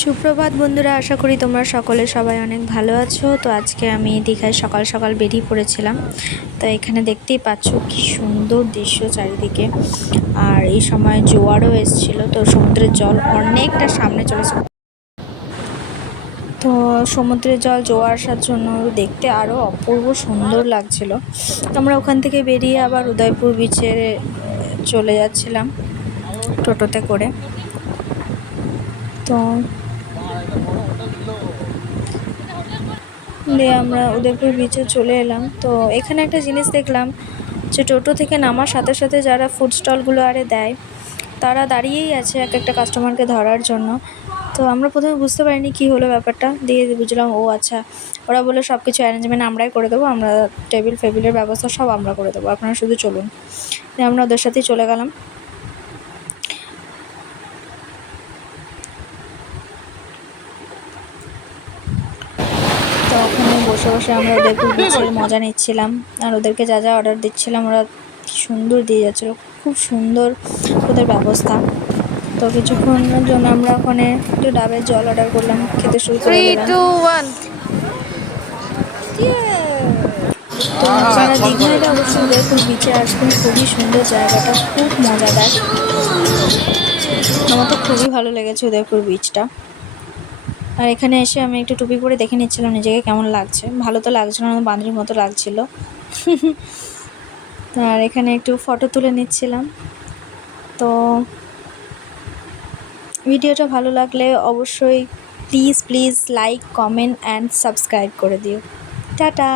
সুপ্রভাত বন্ধুরা, আশা করি তোমরা সবাই অনেক ভালো আছো। তো আজকে আমি দীঘায় সকাল সকাল বেরিয়ে পড়েছিলাম। তো এখানে দেখতেই পাচ্ছ কি সুন্দর দৃশ্য চারিদিকে। আর এই সময় জোয়ারও এসেছিল, তো সমুদ্রের জল অনেকটা সামনে চলেছে। তো সমুদ্রের জল জোয়ার আসার জন্য দেখতে আরও অপূর্ব সুন্দর লাগছিল। আমরা ওখান থেকে বেরিয়ে আবার উদয়পুর বিচে চলে যাচ্ছিলাম টোটোতে করে। তো দিয়ে আমরা উদয়পুর বিচে চলে এলাম। তো এখানে একটা জিনিস দেখলাম যে টোটো থেকে নামার সাথে সাথে যারা ফুড স্টলগুলো দেয়, তারা দাঁড়িয়েই আছে এক একটা কাস্টমারকে ধরার জন্য। তো আমরা প্রথমে বুঝতে পারিনি কী হলো ব্যাপারটা, দিয়ে বুঝলাম ও আচ্ছা, ওরা বলে সব কিছু অ্যারেঞ্জমেন্ট আমরাই করে দেবো, আমরা টেবিল ফেবিলের ব্যবস্থা সব আমরা করে দেবো, আপনারা শুধু চলুন। আমরা ওদের সাথেই চলে গেলাম। তো ওখানে বসে বসে আমরা উদয়পুর বিচের মজা নিচ্ছিলাম, আর ওদেরকে যা যা অর্ডার দিচ্ছিলাম ওরা কি সুন্দর দিয়ে যাচ্ছিলো, খুব সুন্দর ওদের ব্যবস্থা। তো কিছুক্ষণের জন্য আমরা ওখানে একটু ডাবের জল অর্ডার করলাম, খেতে শুরু করে দিলাম। 3, 2, 1 তো যারা দীঘা এলে অবশ্যই উদয়পুর বিচে আসবেন, খুবই সুন্দর জায়গাটা, খুব মজাদার। আমার তো খুবই ভালো লেগেছে উদয়পুর বিচটা। আর এখানে এসে আমি একটু টুপি পরে দেখে নিচ্ছিলাম নিজেকে কেমন লাগছে। ভালো তো লাগছিল না, বাঁদরির মতো লাগছিল। আর এখানে একটু ফটো তুলে নিচ্ছিলাম। তো ভিডিওটা ভালো লাগলে অবশ্যই please like, comment and subscribe করে দিও। টাটা।